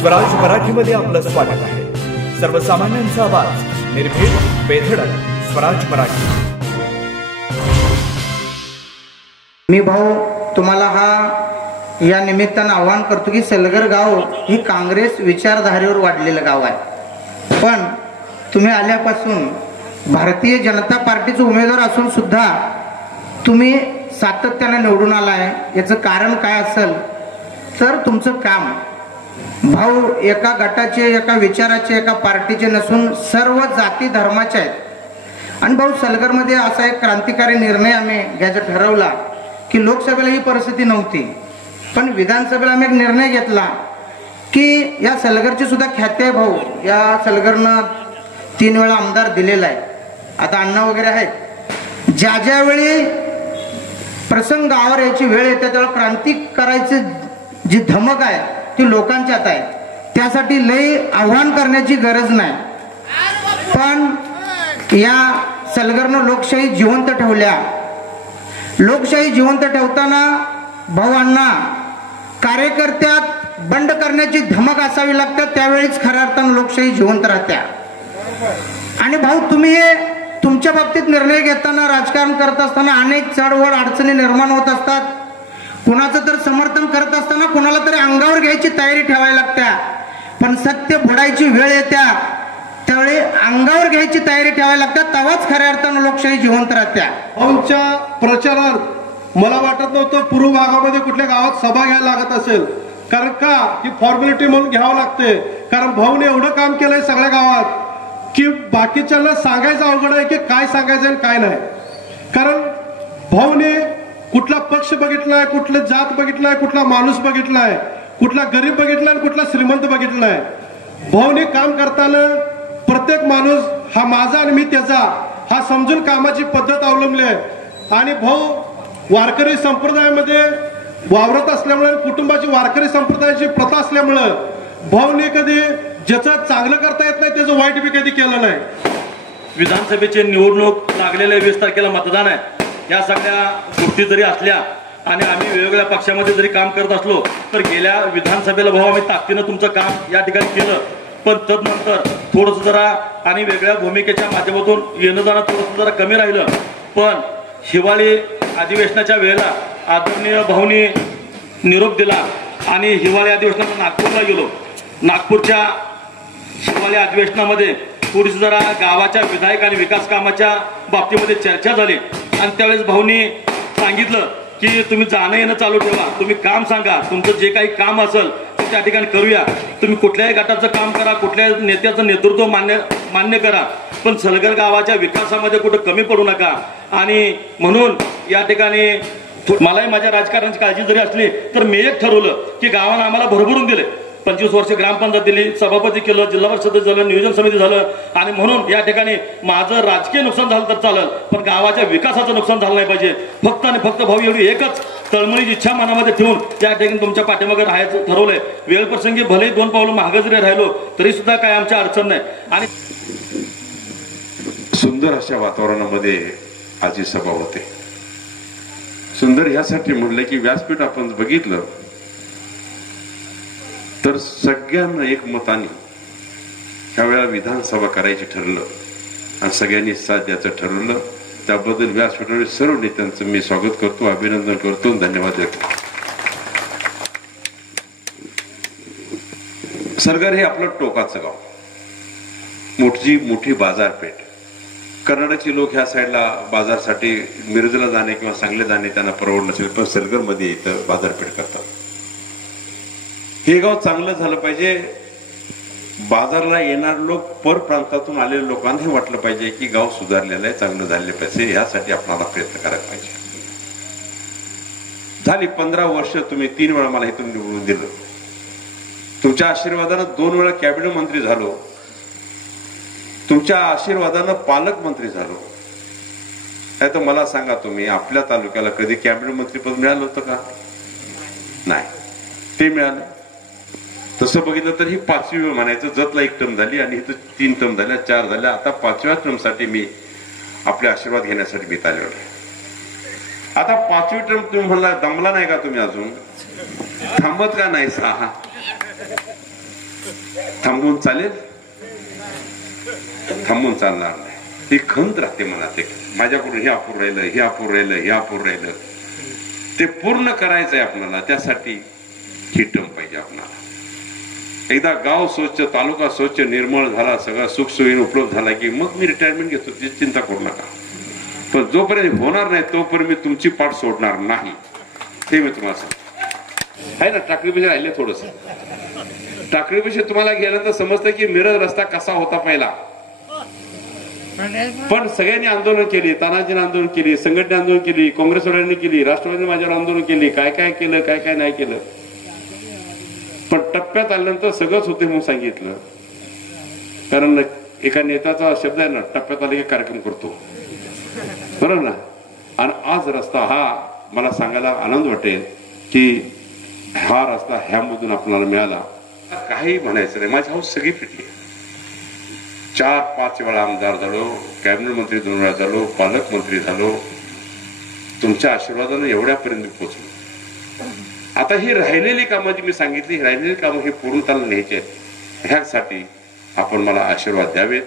स्वराज मराठीमध्ये आपलं स्वागत आहे. सर्वसामान्यांचा आवाज, निर्भीड, बेधडक, स्वराज मराठी. मी भाऊ तुम्हाला या निमित्तानं आवाहन करतो की सलगर गाव ही काँग्रेस विचारधारेवर वाढलेलं गाव आहे. पण तुम्ही आल्यापासून भारतीय जनता पार्टीचे उमेदवार असून सुद्धा तुम्ही सातत्याने निवडून आलाय. याचं कारण काय असेल तर तुमचं काम भाऊ एका गटाचे, एका विचाराचे, एका पार्टीचे नसून सर्व जाती धर्माचे आहेत. आणि भाऊ सलगरमध्ये असा एक क्रांतिकारी निर्णय आम्ही घ्यायचा ठरवला की लोकसभेला ही परिस्थिती नव्हती, पण विधानसभेला आम्ही एक निर्णय घेतला की या सलगरची सुद्धा ख्याती आहे भाऊ. या सलगरनं 3 वेळा आमदार दिलेला आहे. आता अण्णा वगैरे आहेत. ज्या ज्या वेळी प्रसंग गावावर याची वेळ येते त्यावेळेला क्रांती करायची जी धमक आहे ती लोकांच्यात आहे. त्यासाठी लई आव्हान करण्याची गरज नाही. पण या सलगरनं लोकशाही जिवंत ठेवल्या. लोकशाही जिवंत ठेवताना भावांना कार्यकर्त्यात बंड करण्याची धमक असावी लागते, त्यावेळीच खऱ्या अर्थानं लोकशाही जिवंत राहत्या. आणि भाऊ तुम्ही हे तुमच्या बाबतीत निर्णय घेताना, राजकारण करत असताना अनेक चढवड अडचणी निर्माण होत असतात. कुणाचं तर समर्थन करत असताना कुणाला तरी अंगावर घ्यायची तयारी ठेवायला लागत्या. पण सत्य फोडायची वेळ येत्या त्यावेळी अंगावर घ्यायची तयारी ठेवायला लागतात. तेव्हाच खऱ्या अर्थानं लोकशाही जिवंत राहत्या. भाऊंच्या प्रचारात मला वाटत नव्हतं पूर्व भागामध्ये कुठल्या गावात सभा घ्यायला लागत असेल. कारण का की फॉर्मॅलिटी म्हणून घ्यावं लागते. कारण भाऊने एवढं काम केलंय सगळ्या गावात की बाकीच्यांना सांगायचं अवघड आहे की काय सांगायचं आणि काय नाही. कारण भाऊने कुठला पक्ष बघितलाय, कुठलं जात बघितलाय, कुठला माणूस बघितलाय, कुठला गरीब बघितलाय आणि कुठला श्रीमंत बघितलाय. भाऊने काम करताना प्रत्येक माणूस हा माझा आणि मी त्याचा हा समजून कामाची पद्धत अवलंबली आहे. आणि भाऊ वारकरी संप्रदायामध्ये वावरत असल्यामुळे, कुटुंबाची वारकरी संप्रदायाची प्रथा असल्यामुळं भाऊने कधी ज्याचं चांगलं करता येत नाही त्याचं वाईट बी कधी केलं नाही. विधानसभेची निवडणूक लागलेल्या 20 तारखेला मतदान आहे. या सगळ्या गोष्टी जरी असल्या आणि आम्ही वेगवेगळ्या पक्षामध्ये जरी काम करत असलो तर गेल्या विधानसभेला भाऊ आम्ही ताकदीनं तुमचं काम या ठिकाणी केलं. पण तदनंतर थोडंसं जरा आणि वेगळ्या भूमिकेच्या माध्यमातून येणं जाणं थोडंसं जरा कमी राहिलं. पण हिवाळी अधिवेशनाच्या वेळेला आदरणीय भाऊनी निरोप दिला आणि हिवाळी अधिवेशनात नागपूरला गेलो. नागपूरच्या हिवाळी अधिवेशनामध्ये थोडीशी जरा गावाच्या विधायक आणि विकास कामाच्या बाबतीमध्ये चर्चा झाली. आणि त्यावेळेस भाऊनी सांगितलं की तुम्ही जाणं येणं चालू ठेवा, तुम्ही काम सांगा, तुमचं जे काही काम असेल ते त्या ठिकाणी करूया. तुम्ही कुठल्याही गटाचं काम करा, कुठल्याही नेत्याचं नेतृत्व मान्य करा, पण सलगर गावाच्या विकासामध्ये कुठं कमी पडू नका. आणि म्हणून या ठिकाणी मलाही माझ्या राजकारणाची काळजी जरी असली तर मी एक ठरवलं की गावानं आम्हाला भरभरून दिले. 25 वर्ष ग्रामपंचायत दिली, सभापती केलं, जिल्हा परिषद झालं, नियोजन समिती झालं. आणि म्हणून या ठिकाणी माझं राजकीय नुकसान झालं तर चालेल, पण गावाच्या विकासाचं नुकसान झालं नाही पाहिजे. फक्त आणि फक्त भाऊ एवढी एकच तळमळीची इच्छा मनामध्ये ठेवून या ठिकाणी तुमच्या पाठीमागे राहायचं ठरवलंय. वेळ प्रसंगी भले 2 पावलं मागे जरी राहिलो तरी सुद्धा काय आमच्या अडचण नाही. आणि सुंदर अशा वातावरणामध्ये आज ही सभा होते. सुंदर यासाठी म्हणलं की व्यासपीठ आपण बघितलं तर सगळ्यांना एकमताने ह्यावेळेला विधानसभा करायची ठरलं आणि सगळ्यांनी साथ द्यायचं ठरवलं. त्याबद्दल व्यासपीठावर सर्व नेत्यांचं मी स्वागत करतो, अभिनंदन करतो, धन्यवाद देतो. सलगर हे आपलं टोकाचं गाव, मोठी बाजारपेठ. कर्नाटकचे लोक ह्या साईडला बाजारसाठी मिरजला जाणे किंवा सांगली जाणे त्यांना परवडलं नसेल, पण सलगर मध्ये इथं बाजारपेठ करतात. हे गाव चांगलं झालं पाहिजे. बाजारला येणार लोक पर प्रांतातून आलेल्या लोकांना हे वाटलं पाहिजे की गाव सुधारलेलं आहे, चांगलं झाले पाहिजे. यासाठी आपल्याला प्रयत्न करायला पाहिजे. झाली 15 वर्ष, तुम्ही 3 वेळा मला इथून निवडून दिलं. तुमच्या आशीर्वादानं 2 वेळा कॅबिनेट मंत्री झालो. तुमच्या आशीर्वादानं पालकमंत्री झालो. नाही तर मला सांगा, तुम्ही आपल्या तालुक्याला कधी कॅबिनेट मंत्रीपद मिळालं होतं का? नाही, ते मिळालं. तसं बघितलं तर ही 5वी म्हणायचं. जतला 1 टर्म झाली आणि इथं 3 टर्म झाल्या, 4 झाल्या. आता 5व्या टर्मसाठी मी आपले आशीर्वाद घेण्यासाठी मी आलेलो आहे. आता 5वी टर्म तुम्ही म्हणला दमला नाही का? तुम्ही अजून थांबत का नाही? थांबून चालेल? थांबून चालणार नाही. ही खंत राहते मनात एक, माझ्याकडून हे अपूर्ण राहिलं, हे अपूर्ण राहिलं, हे अपूर्ण राहिलं. ते पूर्ण करायचंय आपल्याला. त्यासाठी ही टर्म पाहिजे आपल्याला. एकदा गाव स्वच्छ, तालुका स्वच्छ, निर्मळ झाला, सगळा सुखसुविधा उपलब्ध झाला की मग मी रिटायरमेंट घेतो, त्याची चिंता करू नका. पण जोपर्यंत होणार नाही तोपर्यंत मी तुमची पाठ सोडणार नाही, ते मी तुम्हाला सांगतो. आहे ना, टाकळीपेक्षा राहिले थोडस. टाकळीपेक्षा तुम्हाला गेल्यानंतर समजतं की मिरज रस्ता कसा होता पहिला. पण सगळ्यांनी आंदोलन केली, तानाजीने आंदोलन केली, संघटने आंदोलन केली, काँग्रेसवाल्यांनी केली, राष्ट्रवादीने माझ्यावर आंदोलन केली, काय काय केलं, काय काय नाही केलं. पण टप्प्यात आल्यानंतर सगळंच होते म्हणून सांगितलं. कारण एका नेत्याचा शब्द आहे ना, टप्प्यात आले की कार्यक्रम करतो, बरोबर ना. आणि आज रस्ता हा मला सांगायला आनंद वाटेल की हा रस्ता ह्यामधून आपल्याला मिळाला. काही म्हणायचं नाही, माझी हाऊस सगळी फिटली. 4-5 वेळा आमदार झालो, कॅबिनेट मंत्री 2 वेळा झालो, पालकमंत्री झालो. तुमच्या आशीर्वादानं एवढ्यापर्यंत पोहोचलो. आता ही राहिलेली कामं जी मी सांगितली, ही राहिलेली कामं ही पूर्णताला न्यायची आहेत. ह्यासाठी आपण मला आशीर्वाद द्यावेत.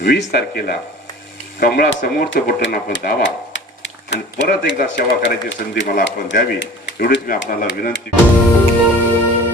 20 तारखेला कमळासमोरचं बटन आपण दाबा आणि परत एकदा सेवा करायची संधी मला आपण द्यावी, एवढीच मी आपल्याला विनंती करतो.